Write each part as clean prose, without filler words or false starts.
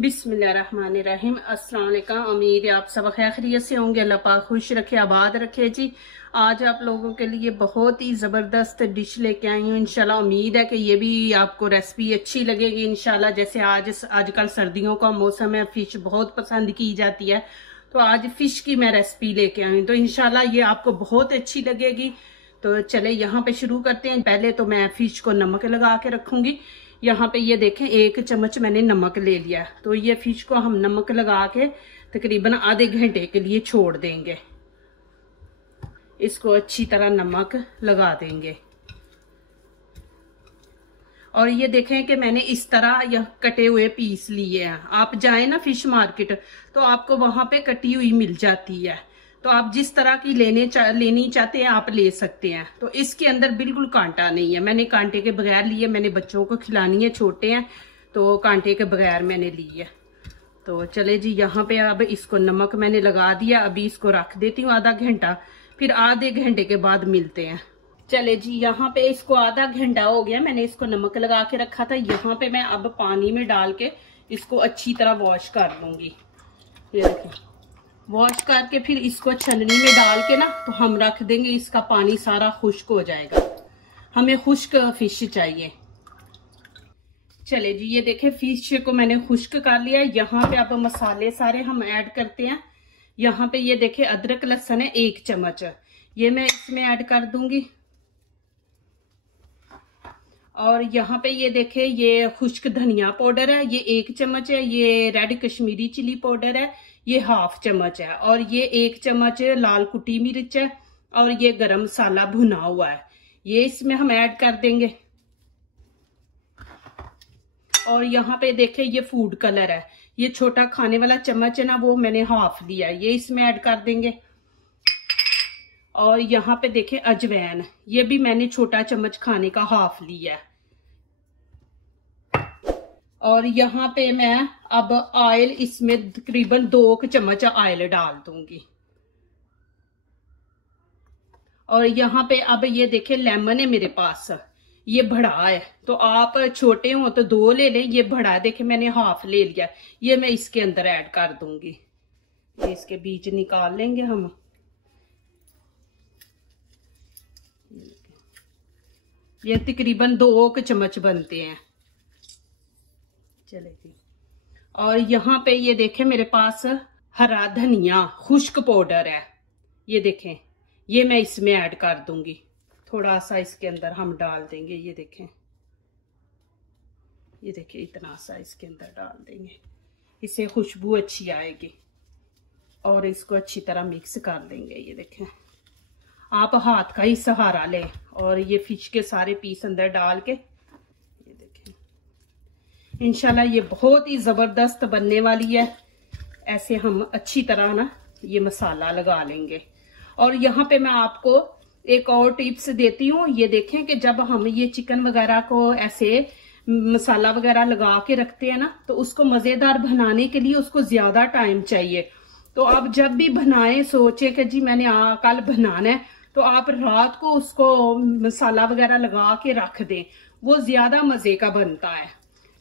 बिस्मिल्लाहिर्रहमानिर्रहीम। अस्सलाम वालेकुम। उम्मीद है आप सब खैरियत से होंगे। अल्लाह पाक खुश रखे, आबाद रखे जी। आज आप लोगों के लिए बहुत ही ज़बरदस्त डिश लेके आई हूँ। इंशाल्लाह उम्मीद है कि ये भी आपको रेसिपी अच्छी लगेगी इंशाल्लाह। जैसे आजकल सर्दियों का मौसम है, फ़िश बहुत पसंद की जाती है, तो आज फ़िश की मैं रेसिपी लेके आई हूँ, तो इंशाल्लाह ये आपको बहुत अच्छी लगेगी। तो चले यहाँ पे शुरू करते हैं। पहले तो मैं फ़िश को नमक लगा के रखूँगी। यहाँ पे ये देखें 1 चम्मच मैंने नमक ले लिया। तो ये फिश को हम नमक लगा के तकरीबन आधे घंटे के लिए छोड़ देंगे। इसको अच्छी तरह नमक लगा देंगे। और ये देखें कि मैंने इस तरह यह कटे हुए पीस लिए हैं। आप जाए ना फिश मार्केट तो आपको वहां पे कटी हुई मिल जाती है, तो आप जिस तरह की लेनी चाहते हैं आप ले सकते हैं। तो इसके अंदर बिल्कुल कांटा नहीं है, मैंने कांटे के बगैर लिए। मैंने बच्चों को खिलानी है, छोटे हैं, तो कांटे के बगैर मैंने ली है। तो चले जी, यहाँ पे अब इसको नमक मैंने लगा दिया। अभी इसको रख देती हूँ आधा घंटा, फिर आधे घंटे के बाद मिलते हैं। चले जी, यहाँ पे इसको आधा घंटा हो गया, मैंने इसको नमक लगा के रखा था। यहाँ पे मैं अब पानी में डाल के इसको अच्छी तरह वॉश कर लूंगी। ये देखिए, वॉश करके फिर इसको छलनी में डाल के ना तो हम रख देंगे। इसका पानी सारा खुश्क हो जाएगा। हमें खुश्क फिश चाहिए। चले जी, ये देखे फिश को मैंने खुश्क कर लिया। यहाँ पे अब मसाले सारे हम ऐड करते हैं। यहाँ पे ये देखे अदरक लहसुन है 1 चम्मच, ये मैं इसमें ऐड कर दूंगी। और यहाँ पे ये देखे ये खुश्क धनिया पाउडर है, ये 1 चम्मच है। ये रेड कश्मीरी चिली पाउडर है, ये 1/2 चम्मच है। और ये 1 चम्मच लाल कुटी मिर्च है। और ये गरम मसाला भुना हुआ है, ये इसमें हम ऐड कर देंगे। और यहाँ पे देखे ये फूड कलर है, ये छोटा खाने वाला चम्मच है ना, वो मैंने 1/2 लिया, ये इसमें ऐड कर देंगे। और यहाँ पे देखे अजवैन, ये भी मैंने छोटा चम्मच खाने का 1/2 लिया है। और यहाँ पे मैं अब ऑयल इसमें तकरीबन 2 चम्मच ऑयल डाल दूंगी। और यहाँ पे अब ये देखे लेमन है मेरे पास, ये बड़ा है, तो आप छोटे हो तो 2 ले लें। ये बड़ा है, देखे मैंने 1/2 ले लिया, ये मैं इसके अंदर ऐड कर दूंगी। ये इसके बीज निकाल लेंगे हम। ये तकरीबन 2 चम्मच बनते हैं। चले जी, और यहाँ पे ये देखें मेरे पास हरा धनिया खुश्क पाउडर है, ये देखें, ये मैं इसमें ऐड कर दूंगी। थोड़ा सा इसके अंदर हम डाल देंगे। ये देखें, ये देखिए इतना सा इसके अंदर डाल देंगे, इससे खुशबू अच्छी आएगी। और इसको अच्छी तरह मिक्स कर लेंगे। ये देखें, आप हाथ का ही सहारा लें और ये फिश के सारे पीस अंदर डाल के, ये देखें, इंशाल्लाह ये बहुत ही जबरदस्त बनने वाली है। ऐसे हम अच्छी तरह ना ये मसाला लगा लेंगे। और यहाँ पे मैं आपको एक और टिप्स देती हूँ। ये देखें कि जब हम ये चिकन वगैरह को ऐसे मसाला वगैरह लगा के रखते हैं ना, तो उसको मजेदार बनाने के लिए उसको ज्यादा टाइम चाहिए। तो आप जब भी बनाएं सोचे कि जी मैंने कल बनाना है, तो आप रात को उसको मसाला वगैरह लगा के रख दें, वो ज्यादा मजे का बनता है।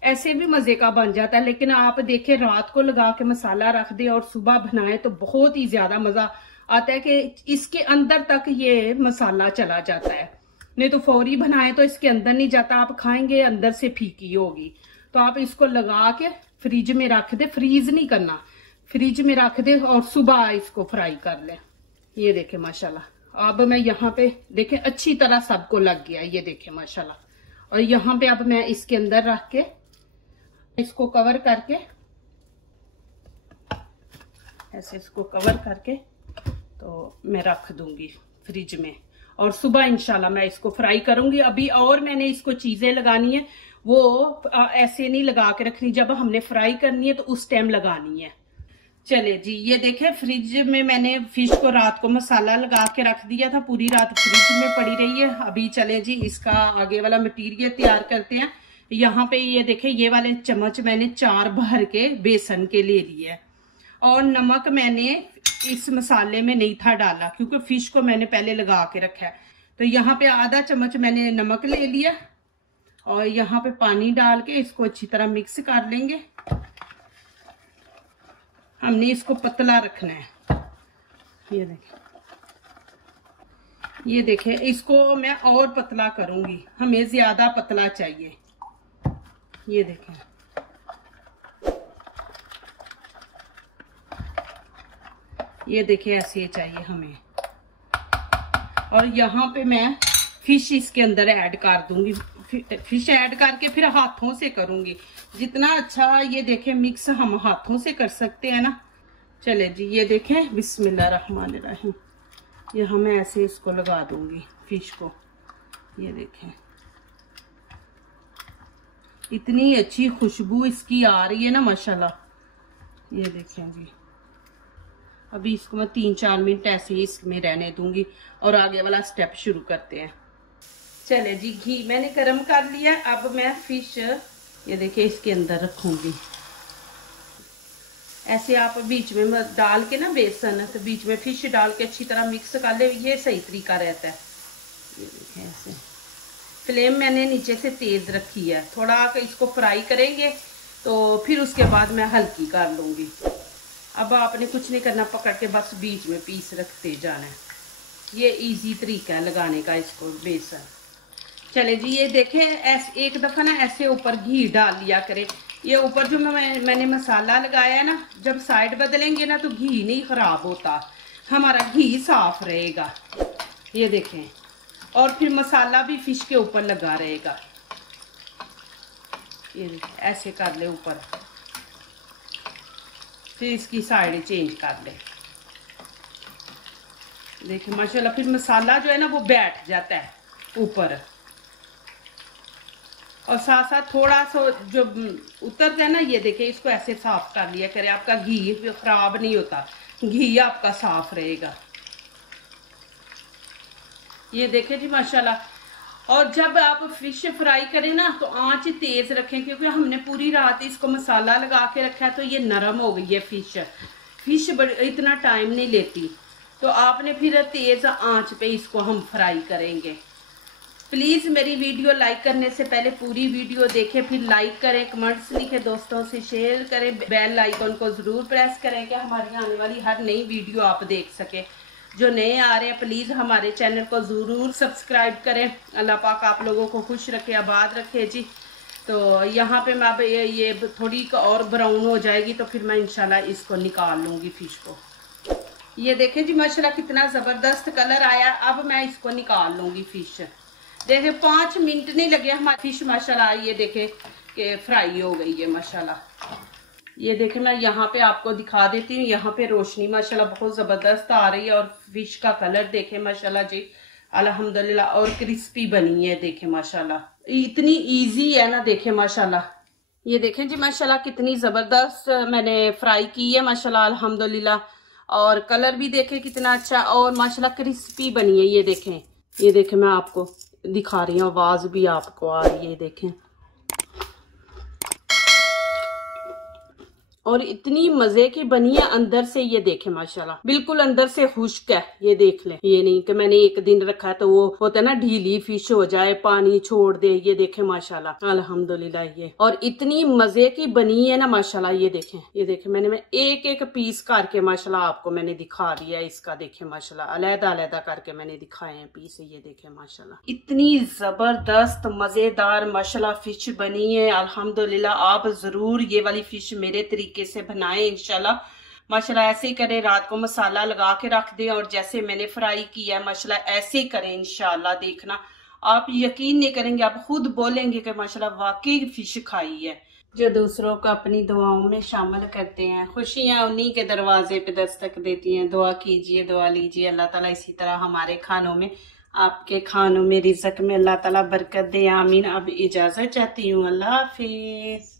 ऐसे भी मजे का बन जाता है, लेकिन आप देखें रात को लगा के मसाला रख दें और सुबह बनाए तो बहुत ही ज्यादा मजा आता है कि इसके अंदर तक ये मसाला चला जाता है। नहीं तो फौरी बनाए तो इसके अंदर नहीं जाता, आप खाएंगे अंदर से फीकी होगी। तो आप इसको लगा के फ्रिज में रख दे, फ्रीज नहीं करना, फ्रिज में रख दे और सुबह इसको फ्राई कर ले। ये देखे माशाल्लाह, अब मैं यहाँ पे देखे अच्छी तरह सबको लग गया। ये देखे माशाल्लाह। और यहाँ पे अब मैं इसके अंदर रख के इसको कवर करके, ऐसे इसको कवर करके तो मैं रख दूंगी फ्रिज में। और सुबह इंशाल्लाह मैं इसको फ्राई करूंगी। अभी और मैंने इसको चीजें लगानी है, वो ऐसे नहीं लगा के रखनी, जब हमने फ्राई करनी है तो उस टाइम लगानी है। चले जी, ये देखे फ्रिज में मैंने फिश को रात को मसाला लगा के रख दिया था, पूरी रात फ्रिज में पड़ी रही है। अभी चले जी इसका आगे वाला मटेरियल तैयार करते हैं। यहाँ पे ये देखे ये वाले चम्मच मैंने 4 भर के बेसन के ले लिए। और नमक मैंने इस मसाले में नहीं था डाला, क्योंकि फिश को मैंने पहले लगा के रखा है। तो यहाँ पे आधा चम्मच मैंने नमक ले लिया। और यहाँ पे पानी डाल के इसको अच्छी तरह मिक्स कर लेंगे। हमने इसको पतला रखना है। ये देखें इसको मैं और पतला करूंगी, हमें ज्यादा पतला चाहिए। ये देखें ये देखें ऐसे चाहिए हमें। और यहाँ पे मैं फिश इसके अंदर ऐड कर दूंगी। फिश ऐड करके फिर हाथों से करूंगी। जितना अच्छा ये देखें मिक्स हम हाथों से कर सकते हैं ना। चले जी, ये देखें बिस्मिल्लाहिर्रहमानिर्रहीम। यहाँ मैं ऐसे इसको लगा दूंगी फिश को। ये देखें इतनी अच्छी खुशबू इसकी आ रही है ना माशाल्लाह। ये देखें जी, अभी इसको मैं 3-4 मिनट ऐसे ही इसमें रहने दूंगी और आगे वाला स्टेप शुरू करते हैं। चले जी, घी मैंने गर्म कर लिया। अब मैं फिश ये देखिए इसके अंदर रखूंगी। ऐसे आप बीच में डाल के ना बेसन, तो बीच में फिश डाल के अच्छी तरह मिक्स कर ले, ये सही तरीका रहता है। ये देखिए ऐसे फ्लेम मैंने नीचे से तेज रखी है। थोड़ा इसको फ्राई करेंगे तो फिर उसके बाद मैं हल्की कर लूंगी। अब आपने कुछ नहीं करना, पकड़ के बस बीच में पीस रखते जाना है। ये इजी तरीका है लगाने का इसको बेसन। चले जी, ये देखें ऐसे एक दफा ना ऐसे ऊपर घी डाल लिया करे। ये ऊपर जो मैंने मसाला लगाया है ना, जब साइड बदलेंगे ना तो घी नहीं खराब होता, हमारा घी साफ रहेगा। ये देखें, और फिर मसाला भी फिश के ऊपर लगा रहेगा। ये देखें ऐसे कर ले ऊपर, फिर इसकी साइड चेंज कर ले। देखिए माशाल्लाह फिर मसाला जो है ना वो बैठ जाता है ऊपर। और साथ साथ थोड़ा सा जो उतरता है ना, ये देखिए इसको ऐसे साफ कर लिया करे। आपका घी खराब नहीं होता, घी आपका साफ रहेगा। ये देखिए जी माशाल्लाह। और जब आप फिश फ्राई करें ना तो आंच तेज रखें, क्योंकि हमने पूरी रात इसको मसाला लगा के रखा है, तो ये नरम हो गई है फिश। फिश इतना टाइम नहीं लेती, तो आपने फिर तेज आंच पे इसको हम फ्राई करेंगे। प्लीज मेरी वीडियो लाइक करने से पहले पूरी वीडियो देखें, फिर लाइक करें, कमेंट्स लिखें, दोस्तों से शेयर करें, बेल आइकन को जरूर प्रेस करें कि हमारी आने वाली हर नई वीडियो आप देख सके। जो नए आ रहे हैं प्लीज हमारे चैनल को जरूर सब्सक्राइब करें। अल्लाह पाक आप लोगों को खुश रखे, आबाद रखे जी। तो यहाँ पे मैं अब ये थोड़ी और ब्राउन हो जाएगी तो फिर मैं इंशाल्लाह इसको निकाल लूंगी फिश को। ये देखें जी माशाल्लाह कितना जबरदस्त कलर आया। अब मैं इसको निकाल लूंगी फिश। देखे 5 मिनट नहीं लगे हमारी फिश माशाल्लाह। ये देखे कि फ्राई हो गई है माशाल्लाह। ये देखे मैं यहाँ पे आपको दिखा देती हूँ। यहाँ पे रोशनी माशाल्लाह बहुत जबरदस्त आ रही है और फिश का कलर देखे माशाल्लाह जी अल्हम्दुलिल्लाह। और क्रिस्पी बनी है देखे माशाल्लाह, इतनी इजी है ना देखे माशाल्लाह। ये देखें जी माशाल्लाह कितनी जबरदस्त मैंने फ्राई की है माशाल्लाह अल्हम्दुलिल्लाह। और कलर भी देखे कितना अच्छा और माशाल्लाह क्रिस्पी बनी है। ये देखें मैं आपको दिखा रही हूँ, आवाज भी आपको आ रही है। देखें और इतनी मजे की बनी है अंदर से। ये देखें माशाल्लाह बिल्कुल अंदर से खुश्क है। ये देख लें, ये नहीं कि मैंने एक दिन रखा है तो वो होता है ना ढीली फिश हो जाए, पानी छोड़ दे। ये देखें माशाल्लाह अल्हम्दुलिल्लाह। ये और इतनी मजे की बनी है ना माशाल्लाह। ये देखें मैं एक एक पीस करके माशाल्लाह आपको मैंने दिखा दिया है इसका। देखें माशाल्लाह अलग-अलग करके मैंने दिखाए हैं पीस। ये देखें माशाल्लाह इतनी जबरदस्त मजेदार माशाल्लाह फिश बनी है अल्हम्दुलिल्लाह। आप जरूर ये वाली फिश मेरे तरीके से बनाएं इंशाल्लाह माशाल्लाह। ऐसे ही करें, रात को मसाला लगा के रख दें और जैसे मैंने फ्राई किया है माशाल्लाह ऐसे ही करें इंशाल्लाह। देखना आप यकीन नहीं करेंगे, आप खुद बोलेंगे कि माशाल्लाह वाकई फिश खाई है। जो दूसरों को अपनी दुआओं में शामिल करते हैं, खुशियां उन्हीं के दरवाजे पे दस्तक देती हैं। दुआ कीजिए, दुआ लीजिए, अल्लाह ताला इसी तरह हमारे खानों में, आपके खानों में, रिज़्क में अल्लाह ताला बरकत दे, आमीन। अब इजाजत चाहती हूँ, अल्लाह हाफिज।